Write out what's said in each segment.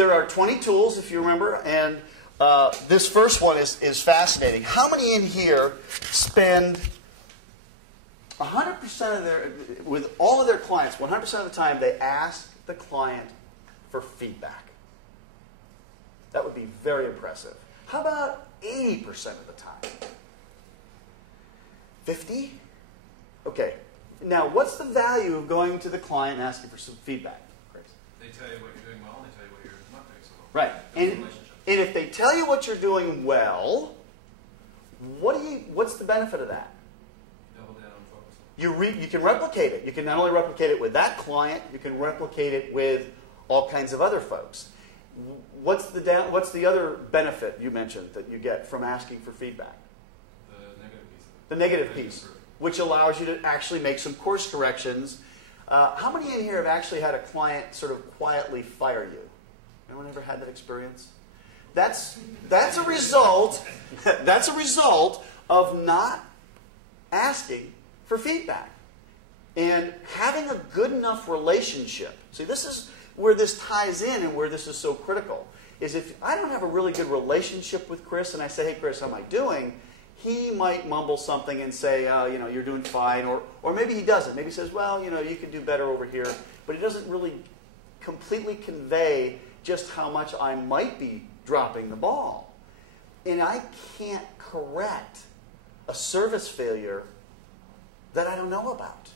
there are 20 tools, if you remember, and this first one is fascinating. How many in here spend 100% of their, with all of their clients, 100% of the time, they ask the client for feedback? That would be very impressive. How about 80% of the time? 50? Okay. Now, what's the value of going to the client and asking for some feedback? Chris? They tell you what you're doing well, and they tell you what you're not doing so well. Right. And if they tell you what you're doing well, what's the benefit of that? Double down and focus on it. You can replicate it. You can not only replicate it with that client, you can replicate it with all kinds of other folks. What's the other benefit you mentioned that you get from asking for feedback? The negative piece of it. The negative piece, which allows you to actually make some course corrections. How many in here have actually had a client sort of quietly fire you? Anyone ever had that experience? That's a result. That's a result of not asking for feedback and having a good enough relationship. See, this is where this ties in and where this is so critical. Is if I don't have a really good relationship with Chris and I say, "Hey, Chris, how am I doing?" He might mumble something and say, you know, "You're doing fine," or maybe he doesn't. Maybe he says, "Well, you know, you can do better over here," but he doesn't really completely convey just how much I might be dropping the ball. And I can't correct a service failure that I don't know about.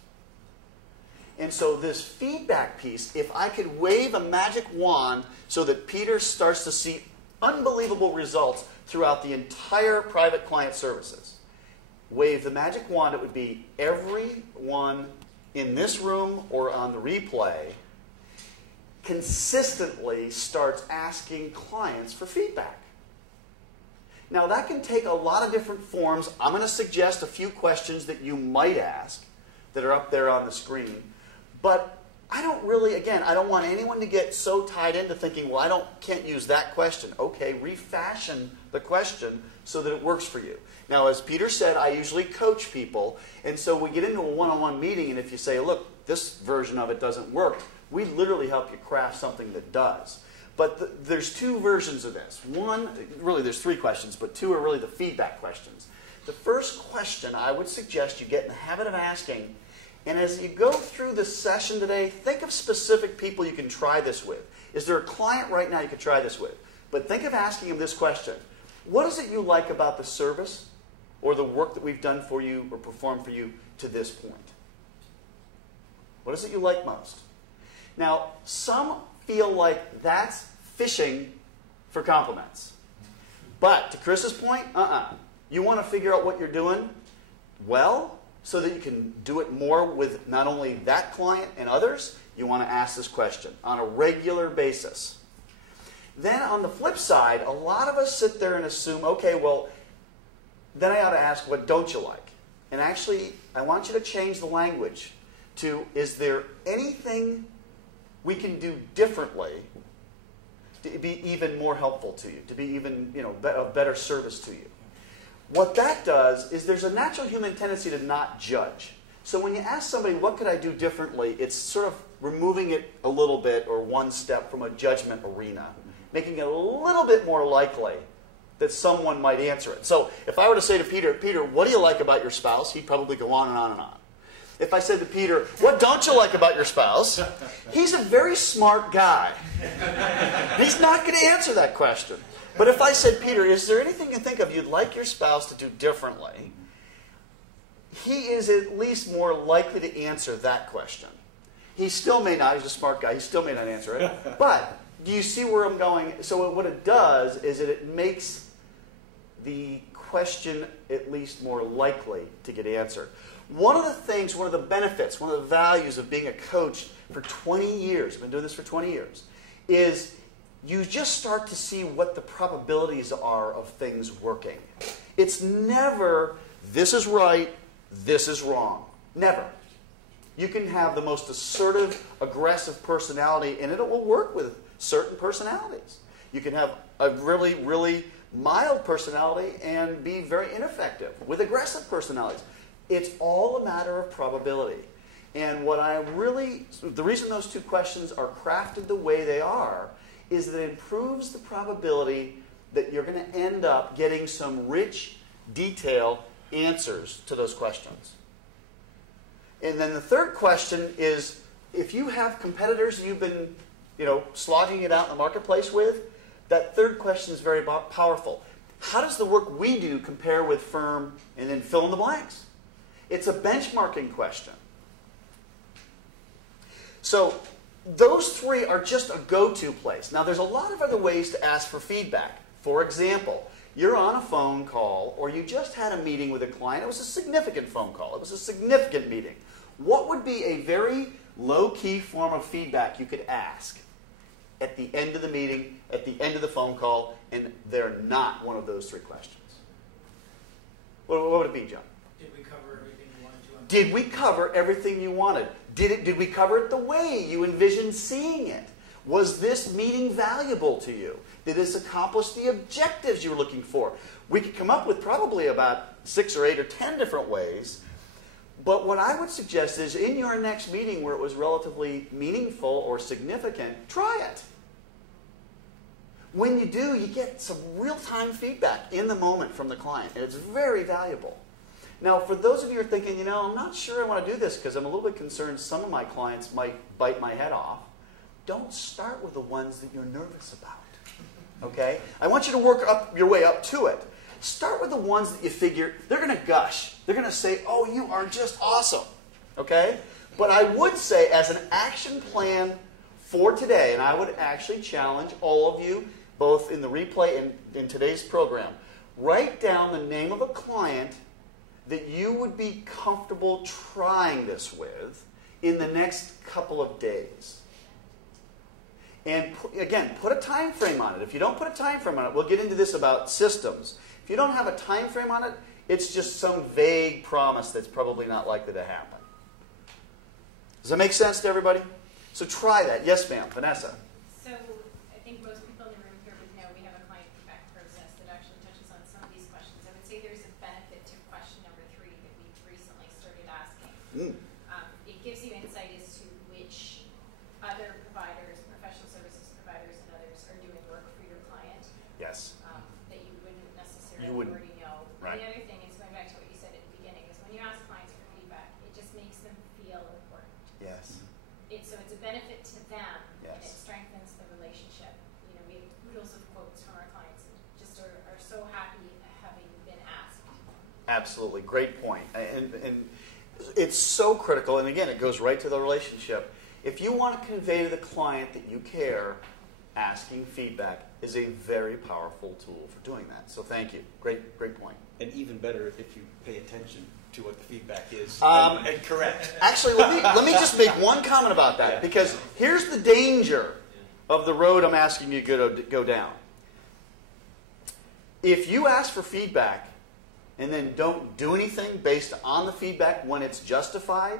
And so this feedback piece, if I could wave a magic wand so that Peter starts to see unbelievable results throughout the entire private client services, wave the magic wand, it would be everyone in this room or on the replay consistently starts asking clients for feedback. Now, that can take a lot of different forms. I'm going to suggest a few questions that you might ask that are up there on the screen. But I don't really, again, I don't want anyone to get so tied into thinking, well, can't use that question. Okay, refashion the question so that it works for you. Now, as Peter said, I usually coach people. And so we get into a one-on-one meeting, and if you say, look, this version of it doesn't work, we literally help you craft something that does. But there's two versions of this. One, really there's three questions, but two are really the feedback questions. The first question I would suggest you get in the habit of asking, and as you go through the session today, think of specific people you can try this with. Is there a client right now you could try this with? But think of asking them this question. What is it you like about the service or the work that we've done for you or performed for you to this point? What is it you like most? Now, some feel like that's fishing for compliments. But to Chris's point, you want to figure out what you're doing well so that you can do it more with not only that client and others. You want to ask this question on a regular basis. Then on the flip side, a lot of us sit there and assume, okay, well, then I ought to ask, what don't you like? And actually, I want you to change the language to, is there anything we can do differently to be even more helpful to you, to be even, of better service to you? What that does is there's a natural human tendency to not judge. So when you ask somebody, what could I do differently, it's sort of removing it a little bit or one step from a judgment arena, making it a little bit more likely that someone might answer it. So if I were to say to Peter, Peter, what do you like about your spouse? He'd probably go on and on and on. If I said to Peter, what don't you like about your spouse? He's a very smart guy. He's not going to answer that question. But if I said, Peter, is there anything you can think of you'd like your spouse to do differently? He is at least more likely to answer that question. He still may not. He's a smart guy. He still may not answer it. But do you see where I'm going? So what it does is that it makes the question at least more likely to get answered. One of the things, one of the benefits, one of the values of being a coach for 20 years, I've been doing this for 20 years, is you just start to see what the probabilities are of things working. It's never, this is right, this is wrong. Never. You can have the most assertive, aggressive personality, and it will work with certain personalities. You can have a really, really mild personality and be very ineffective with aggressive personalities. It's all a matter of probability. And the reason those two questions are crafted the way they are is that it improves the probability that you're going to end up getting some rich, detailed answers to those questions. And then the third question is, if you have competitors you've been, slogging it out in the marketplace with, that third question is very powerful. How does the work we do compare with firm, and then fill in the blanks? It's a benchmarking question. So those three are just a go-to place. Now, there's a lot of other ways to ask for feedback. For example, you're on a phone call, or you just had a meeting with a client. It was a significant phone call. It was a significant meeting. What would be a very low-key form of feedback you could ask at the end of the meeting, at the end of the phone call, and they're not one of those three questions? What would it be, John? Did we cover everything you wanted to? Did we cover everything you wanted? Did we cover it the way you envisioned seeing it? Was this meeting valuable to you? Did this accomplish the objectives you were looking for? We could come up with probably about 6 or 8 or 10 different ways. But what I would suggest is in your next meeting where it was relatively meaningful or significant, try it. When you do, you get some real-time feedback in the moment from the client, and it's very valuable. Now, for those of you who are thinking, I'm not sure I want to do this because I'm a little bit concerned some of my clients might bite my head off, don't start with the ones that you're nervous about. Okay? I want you to work up your way up to it. Start with the ones that you figure they're going to gush. They're going to say, oh, you are just awesome. Okay? But I would say as an action plan for today, and I would actually challenge all of you, both in the replay and in today's program, write down the name of a client that you would be comfortable trying this with in the next couple of days. And again, put a time frame on it. If you don't put a time frame on it, we'll get into this about systems. If you don't have a time frame on it, it's just some vague promise that's probably not likely to happen. Does that make sense to everybody? So try that. Yes, ma'am. Vanessa. So I think most people in the room here would know we have a client feedback process that actually touches on some of these questions. I would say there's a benefit to question number 3 that we've recently started asking. It gives you insight as to which other providers, professional services providers and others are doing work for your client. Yes. That you wouldn't necessarily already know. Right. The other thing is, going back to what you said at the beginning, is when you ask clients for feedback, it just makes them feel important. Yes. So it's a benefit to them, Yes. and it strengthens the relationship. We have oodles of quotes from our clients and just are so happy having been asked. Absolutely. Great point. And it's so critical, and again, it goes right to the relationship. If you want to convey to the client that you care, asking feedback is a very powerful tool for doing that. So thank you. Great point. And even better if you pay attention to what the feedback is and correct. Actually, let me just make one comment about that, because here's the danger of the road I'm asking you to go down. If you ask for feedback and then don't do anything based on the feedback when it's justified,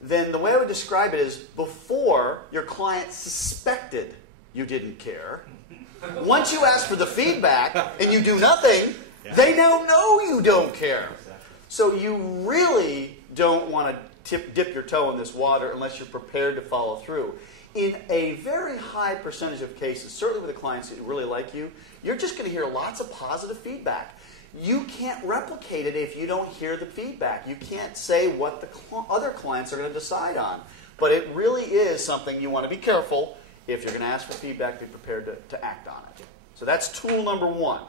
then the way I would describe it is before your client suspected you didn't care. Once you ask for the feedback and you do nothing, they now know you don't care. So you really don't want to dip your toe in this water unless you're prepared to follow through. In a very high percentage of cases, certainly with the clients that really like you, you're just going to hear lots of positive feedback. You can't replicate it if you don't hear the feedback. You can't say what the other clients are going to decide on. But it really is something you want to be careful. If you're going to ask for feedback, be prepared to act on it. So that's tool number 1.